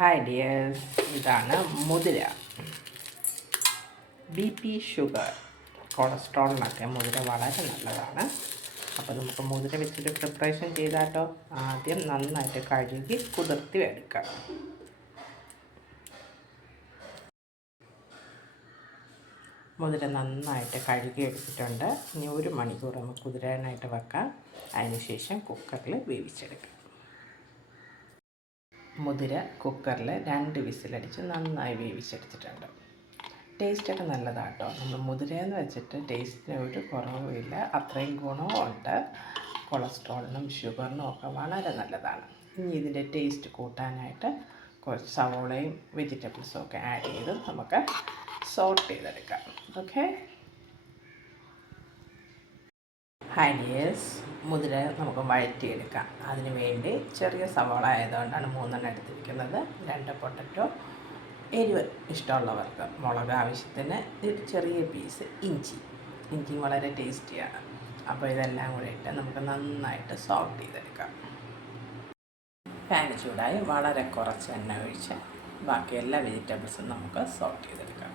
Hi dears, ഇതാണ് മുതിര. BP sugar, കൊളസ്ട്രോളിനൊക്കെ മുതിര വളരെ നല്ലതാണ്. അപ്പോൾ നമുക്ക് മുതിര വെച്ചിട്ട് പ്രിപ്പറേഷൻ ചെയ്താലോ. ആദ്യം നന്നായിട്ട് കഴുകി കുതിർത്തി എടുക്കാം. മുതിര നന്നായിട്ട് കഴുകി എടുത്തിട്ടുണ്ട്. ഇനി 1 മണിക്കൂർ നമുക്ക് കുതിരാനായിട്ട് വെക്കാം. അതിനുശേഷം കുക്കറിൽ വേവിച്ചെടുക്കാം. മുതിര കുക്കറിൽ 2 വിസിലടിച്ച് നന്നായി വേവിച്ചെടുത്തിട്ടുണ്ട്. ടേസ്റ്റൊക്കെ നല്ലതാണ് കേട്ടോ. നമ്മൾ മുതിരയെന്ന് വെച്ചിട്ട് ടേസ്റ്റിന് ഒരു കുറവുമില്ല, അത്രയും ഗുണമുണ്ട്. കൊളസ്ട്രോളിനും ഷുഗറിനും ഒക്കെ വളരെ നല്ലതാണ്. ഇനി ഇതിൻ്റെ ടേസ്റ്റ് കൂട്ടാനായിട്ട് കുറച്ച് സവോളയും വെജിറ്റബിൾസും ഒക്കെ ആഡ് ചെയ്ത് നമുക്ക് സോട്ട് ചെയ്തെടുക്കാം. ഓക്കെ, ഹായ് ഡിയേഴ്സ്, മുതിര നമുക്ക് വഴറ്റിയെടുക്കാം. അതിന് വേണ്ടി ചെറിയ സവാള ആയതുകൊണ്ടാണ് 3 എടുത്തിരിക്കുന്നത്. 2 പൊട്ടറ്റോ, എരിവ് ഇഷ്ടമുള്ളവർക്ക് മുളക് ആവശ്യത്തിന്, ഒരു ചെറിയ പീസ് ഇഞ്ചി വളരെ ടേസ്റ്റിയാണ്. അപ്പോൾ ഇതെല്ലാം കൂടെ ഇട്ട് നമുക്ക് നന്നായിട്ട് സോട്ട് ചെയ്തെടുക്കാം. പാൻ ചൂടായി വളരെ കുറച്ച് എണ്ണ ഒഴിച്ച് ബാക്കി എല്ലാ വെജിറ്റബിൾസും നമുക്ക് സോട്ട് ചെയ്തെടുക്കാം.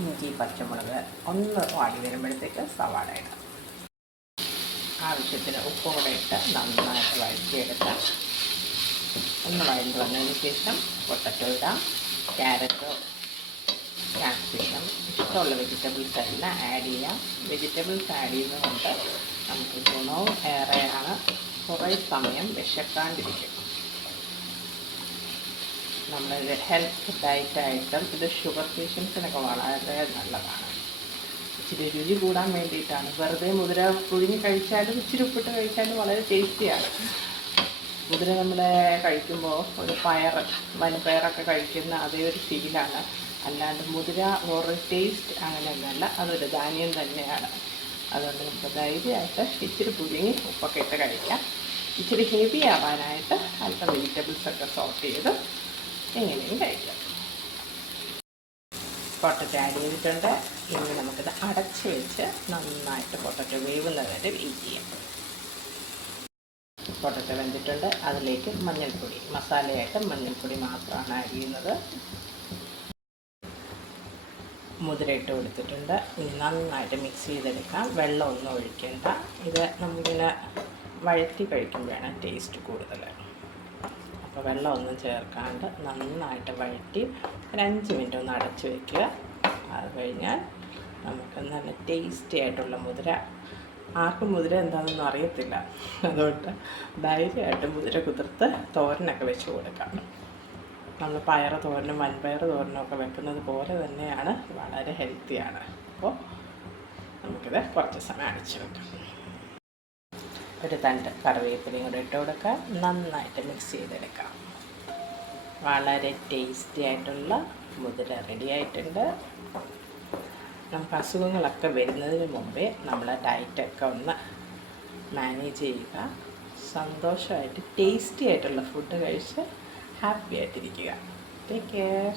ഇഞ്ചി പച്ചമുളക് ഒന്ന് വാടി വരുമ്പോഴത്തേക്ക് സവാള ഇടാം. ആവശ്യത്തിന് ഉപ്പും കൂടെ ഇട്ട് നന്നായിട്ട് വഴറ്റിയെടുക്കാം. ഒന്ന് വഴണ്ട് വന്നതിന് ശേഷം പൊട്ടറ്റോ ഇടാം. ക്യാരറ്റോ ക്യാപ്സിക്കം ഇഷ്ടമുള്ള വെജിറ്റബിൾസ് എല്ലാം ആഡ് ചെയ്യാം. വെജിറ്റബിൾസ് ആഡ് ചെയ്യുന്നതുകൊണ്ട് നമുക്ക് ഗുണവും ഏറെയാണ്. കുറേ സമയം വിശക്കാണ്ടിരിക്കും. നമ്മൾ ഹെൽത്ത് ഡയറ്റായിട്ടും ഇത് ഷുഗർ പേഷ്യൻസിനൊക്കെ വളരെ നല്ലതാണ്. ഇച്ചിരി രുചി കൂടാൻ വേണ്ടിയിട്ടാണ്. വെറുതെ മുതിര പുഴുങ്ങി കഴിച്ചാലും ഇച്ചിരി ഉപ്പിട്ട് കഴിച്ചാലും വളരെ ടേസ്റ്റിയാണ്. മുതിര നമ്മൾ കഴിക്കുമ്പോൾ ഒരു വൻപയറൊക്കെ കഴിക്കുന്ന അതേ ഒരു ഫീലാണ്. അല്ലാണ്ട് മുതിര ഒരു ടേസ്റ്റ് അങ്ങനെയൊന്നുമല്ല, അതൊരു ധാന്യം തന്നെയാണ്. അതുകൊണ്ട് നമുക്ക് ധൈര്യമായിട്ട് ഇച്ചിരി പുഴുങ്ങി ഉപ്പൊക്കെ ഇട്ട് കഴിക്കാം. ഇച്ചിരി ഹെവി ആവാനായിട്ട് അല്പം വെജിറ്റബിൾസൊക്കെ സോട്ട് ചെയ്ത് എങ്ങനെയും കഴിക്കാം. പൊട്ടറ്റോ ആഡ് ചെയ്തിട്ടുണ്ട്. ഇനി നമുക്കിത് അടച്ച് വെച്ച് നന്നായിട്ട് പൊട്ടറ്റോ വേവുന്നത് വരെ വെയിറ്റ് ചെയ്യാം. പൊട്ടറ്റോ വെന്തിട്ടുണ്ട്. അതിലേക്ക് മഞ്ഞൾപ്പൊടി, മസാലയായിട്ട് മഞ്ഞൾപ്പൊടി മാത്രമാണ് ആഡ് ചെയ്യുന്നത്. മുതിര ഇട്ട് കൊടുത്തിട്ടുണ്ട്. ഇനി നന്നായിട്ട് മിക്സ് ചെയ്തെടുക്കാം. വെള്ളമൊന്നും ഒഴിക്കേണ്ട. ഇത് നമ്മളിങ്ങനെ വഴറ്റി കഴിക്കുമ്പോഴാണ് ടേസ്റ്റ് കൂടുതൽ. അപ്പോൾ വെള്ളമൊന്നും ചേർക്കാണ്ട് നന്നായിട്ട് വഴറ്റി ഒരു 5 മിനിറ്റ് ഒന്ന് അടച്ച് വയ്ക്കുക. അത് കഴിഞ്ഞാൽ നമുക്ക് നല്ല ടേസ്റ്റി ആയിട്ടുള്ള മുതിര, ആർക്കും മുതിര എന്താണെന്നൊന്നും അറിയത്തില്ല, അതുകൊണ്ട് ധൈര്യമായിട്ട് മുതിര കുതിർത്ത് തോരനൊക്കെ വെച്ച് കൊടുക്കാം. നമ്മൾ പയർ തോരനും വൻപയർ തോരനും ഒക്കെ വെക്കുന്നത് പോലെ തന്നെയാണ്, വളരെ ഹെൽത്തിയാണ്. അപ്പോൾ നമുക്കിത് കുറച്ച് സമയം അടച്ച് വെക്കാം. ഒരു തണ്ട് കറിവേപ്പിലയും കൂടെ ഇട്ട് കൊടുക്കുക. നന്നായിട്ട് മിക്സ് ചെയ്തെടുക്കാം. വളരെ ടേസ്റ്റി ആയിട്ടുള്ള മുതിര റെഡി ആയിട്ടുണ്ട്. നമുക്ക് അസുഖങ്ങളൊക്കെ വരുന്നതിന് മുമ്പേ നമ്മൾ ഡയറ്റൊക്കെ ഒന്ന് മാനേജ് ചെയ്യുക. സന്തോഷമായിട്ട് ടേസ്റ്റി ആയിട്ടുള്ള ഫുഡ് കഴിച്ച് ഹാപ്പി ആയിട്ടിരിക്കുക. Take care.